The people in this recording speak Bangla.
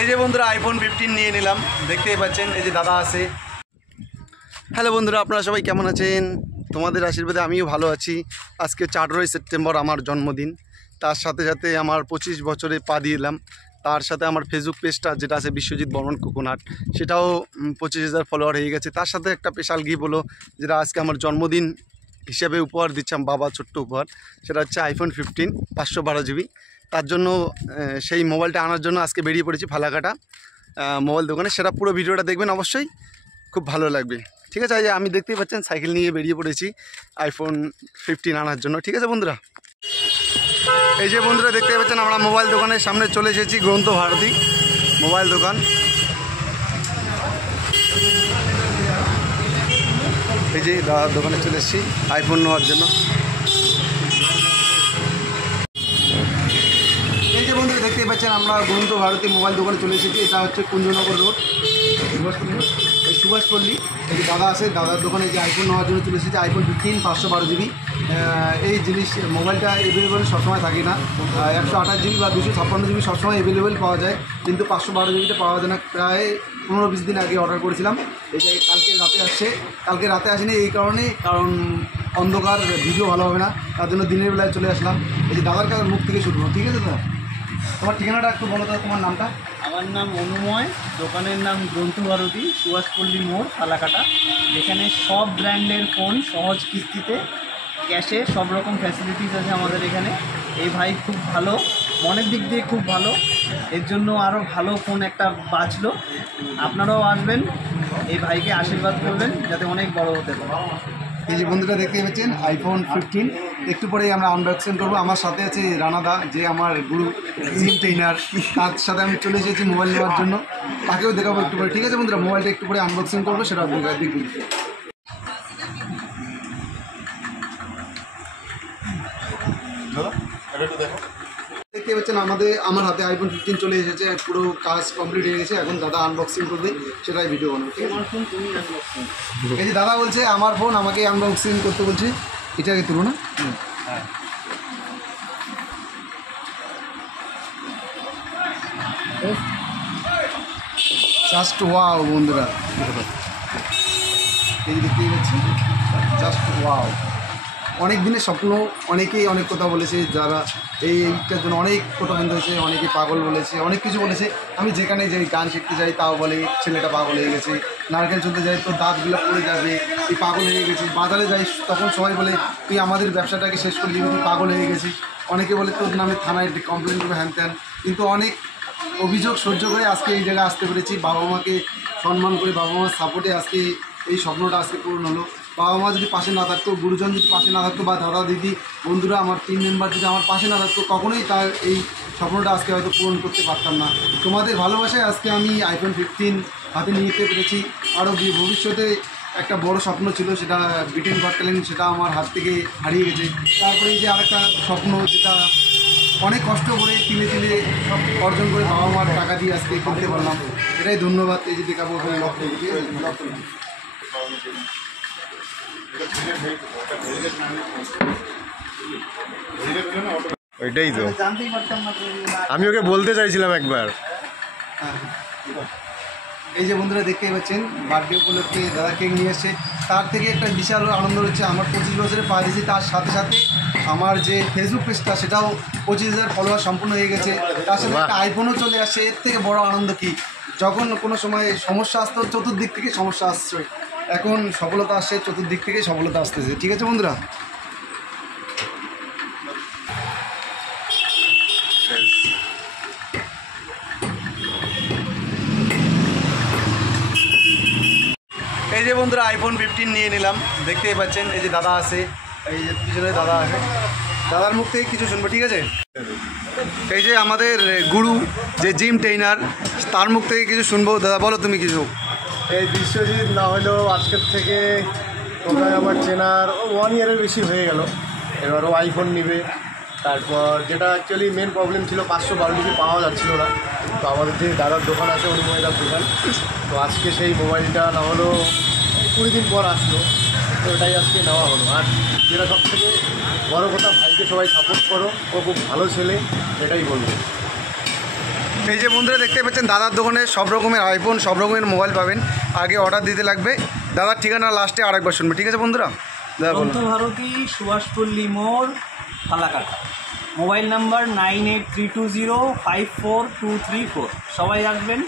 এই যে বন্ধুরা আইফোন 15 নিয়ে নিলাম, দেখতেই পাচ্ছেন এই যে দাদা আছে। হ্যালো বন্ধুরা, আপনারা সবাই কেমন আছেন? তোমাদের আশীর্বাদে আমিও ভালো আছি। আজকে 18ই সেপ্টেম্বর আমার জন্মদিন, তার সাথে সাথে আমার 25 বছরে পা দিলাম। তার সাথে আমার ফেসবুক পেজটা যেটা আছে বিশ্বজিৎ বর্মন কোকোনাট, সেটাও 25,000 ফলোয়ার হয়ে গেছে। তার সাথে একটা স্পেশাল গিফট হলো, যেটা আজকে আমার জন্মদিন হিসেবে উপহার দিচ্ছিলাম বাবা, ছোট্ট উপহার। সেটা হচ্ছে আইফোন 15 512 জিবি। তার জন্য সেই মোবাইলটা আনার জন্য আজকে বেরিয়ে পড়েছি ফালাকাটা মোবাইল দোকানে। সেটা পুরো ভিডিওটা দেখবেন, অবশ্যই খুব ভালো লাগবে। ঠিক আছে, যে আমি দেখতেই পাচ্ছেন সাইকেল নিয়ে বেরিয়ে পড়েছি আইফোন 15 আনার জন্য। ঠিক আছে বন্ধুরা, এই যে বন্ধুরা দেখতে পাচ্ছেন আমরা মোবাইল দোকানের সামনে চলে এসেছি, গ্রন্থ ভারতী মোবাইল দোকান। এই যে দাদার দোকানে চলে এসেছি আইফোন নেওয়ার জন্য। এই যে বন্ধুরা দেখতেই পাচ্ছেন আমরা গ্রন্থ ভারতী মোবাইল দোকানে চলে এসেছি। এটা হচ্ছে কুঞ্জনগর রোড, সুভাষপল্লী। এই যে দাদা আছে, দাদার দোকানে যে আইফোন নেওয়ার জন্য চলে এসেছে আইফোন 15 512 জিবি। এই জিনিস মোবাইলটা অ্যাভেলেবেল সবসময় থাকে না। 128 জিবি বা 256 জিবি সবসময় অ্যাভেলেবেল পাওয়া যায়, কিন্তু 512 জিবিটা পাওয়া যায় না। প্রায় 15-20 দিন আগে অর্ডার করেছিলাম, এই যে কালকে রাতে আসছে। কালকে রাতে আসেনি এই কারণে, কারণ অন্ধকার ভিডিও ভালো হবে না, তার জন্য দিনের বেলায় চলে আসলাম। এই যে দাদার কাছে মুখ থেকে শুনবো। ঠিক আছে দাদা, তোমার ঠিকানাটা একটু বলো দাদা, তোমার নামটা? আমার নাম অনুময়, দোকানের নাম গ্রন্থ ভারতী, সুভাষপল্লী মোড়, ফালাকাটা। যেখানে সব ব্র্যান্ডের ফোন সহজ কিস্তিতে, ক্যাশে, সব রকম ফ্যাসিলিটিস আছে আমাদের এখানে। এই ভাই খুব ভালো, মনের দিক দিয়ে খুব ভালো, এর জন্য আরও ভালো ফোন একটা বাঁচলো। আপনারাও আসবেন, এই ভাইকে আশীর্বাদ করবেন যাতে অনেক বড় হতে পারে। এই যে বন্ধুরা দেখতে পাচ্ছেন আইফোন 15, একটু পরেই আমরা আনবক্সিং করবো। আমার সাথে আছে রানাদা, যে আমার গুরু, জিম ট্রেনার। তার সাথে আমি চলে এসেছি মোবাইল নেওয়ার জন্য, তাকেও দেখাবো একটু পরে। ঠিক আছে বন্ধুরা, মোবাইলটা একটু পরে আনবক্সিং করবো, সেটা দেখবি। দেখতে পাচ্ছেন আমার হাতে আইফোন 15 চলে এসেছে, পুরো কাজ কমপ্লিট হয়ে গেছে। এখন দাদা আনবক্সিং করবে, সেটাই ভিডিও বানাবো। এই যে দাদা বলছে আমার ফোন আমাকে আনবক্সিং করতে বলছে, এটাকে তুলো না। জাস্ট ওয়াও বন্ধুরা, এই যে দেখতেই পাচ্ছি, জাস্ট ওয়াও। অনেক দিনের স্বপ্ন, অনেকেই অনেক কথা বলেছে, যারা এইটার জন্য অনেক কথা বলতে হয়েছে, অনেকে পাগল বলেছে, অনেক কিছু বলেছে। আমি যেখানে যাই, গান শিখতে যাই, তাও বলে ছেলেটা পাগল হয়ে গেছে। নারকেল চলতে যাই তো দাঁতগুলো পড়ে যাবে, তুই পাগল হয়ে গেছিস। বাজারে যাই তখন সবাই বলে তুই আমাদের ব্যবসাটাকে শেষ করে দিবি, তুই পাগল হয়ে গেছিস। অনেকে বলে তোর নামে থানায় কমপ্লেন করবে, হ্যান ত্যান। কিন্তু অনেক অভিযোগ সহ্য করে আজকে এই জায়গায় আসতে পেরেছি। বাবা মাকে সম্মান করে, বাবা মার সাপোর্টে আজকে এই স্বপ্নটা আজকে পূরণ হলো। বাবা মা যদি পাশে না থাকতো, গুরুজন যদি পাশে না থাকতো, বা দাদা দিদি বন্ধুরা আমার টিম মেম্বার যদি আমার পাশে না থাকতো, কখনোই তার এই স্বপ্নটা আজকে হয়তো পূরণ করতে পারতাম না। তোমাদের ভালোবাসায় আজকে আমি আইফোন 15 হাতে নিয়ে যেতে পেরেছি। আরও ভবিষ্যতে একটা বড় স্বপ্ন ছিল, সেটা ব্রিটেন গট ট্যালেন্ট, সেটা আমার হাত থেকে হারিয়ে গেছে। তারপরে এই যে আরেকটা স্বপ্ন, যেটা অনেক কষ্ট করে তিলে তিলে অর্জন করে বাবা মার টাকা দিয়ে আজকে করতে পারলাম, এটাই ধন্যবাদ। এই যে দেখাবো ওইটাই তো আমি ওকে বলতে চাইছিলাম একবার। এই যে বন্ধুরা দেখতেই পাচ্ছেন বার্থডে উপলক্ষে দাদা কেক নিয়ে এসছে। তার থেকে একটা বিশাল আনন্দ হচ্ছে, আমার 25 বছরে পা দিয়েছি, তার সাথে সাথে আমার যে ফেসবুক পেজটা সেটাও 25,000 ফলোয়ার সম্পূর্ণ হয়ে গেছে। তার সাথে একটা আইফোনও চলে আসছে। এর থেকে বড় আনন্দ কি? যখন কোনো সময় সমস্যা আসতো, চতুর্দিক থেকে সমস্যা আসছে, এখন সফলতা আসছে, চতুর্দিক থেকে সফলতা আসতেছে। ঠিক আছে বন্ধুরা, এই যে বন্ধুরা আইফোন 15 নিয়ে নিলাম, দেখতেই পাচ্ছেন। এই যে দাদা আছে, এই যে পিছনে দাদা আছে, দাদার মুখ থেকে কিছু শুনবো। ঠিক আছে, এই যে আমাদের গুরু, যে জিম ট্রেনার, তার মুখ থেকে কিছু শুনবো। দাদা বলো তুমি কিছু। এই বিশ্বজিৎ না হলেও আজকের থেকে ওখানে আমার চেনার 1 ইয়ারের বেশি হয়ে গেল। এবার ও আইফোন নেবে। তারপর যেটা অ্যাকচুয়ালি মেন প্রবলেম ছিল, 512 জিবি পাওয়া যাচ্ছিল না। তো আমাদের যে দাদার দোকান আছে, অনুময়দার দোকান, তো আজকে সেই মোবাইলটা না হলেও 20 দিন পর আসলো, তো এটাই আজকে নেওয়া হলো। আর যেটা সব থেকে বড়ো কথা, ভাইকে সবাই সাপোর্ট করো, ও খুব ভালো ছেলে, এটাই বলবো। এই যে বন্ধুরা দেখতে পাচ্ছেন দাদার দোকানে সব রকমের আইফোন সব রকমের মোবাইল পাবেন। আগে অর্ডার দিতে লাগবে, দাদার ঠিকানা লাস্টে আরেকবার শুনবে, ঠিক আছে বন্ধুরা? দাদা বলুন। গ্রন্থভারতী, সুভাষপল্লী মোড়, ফালাকাটা। Mobile number 9832054234। সবাই আসবেন।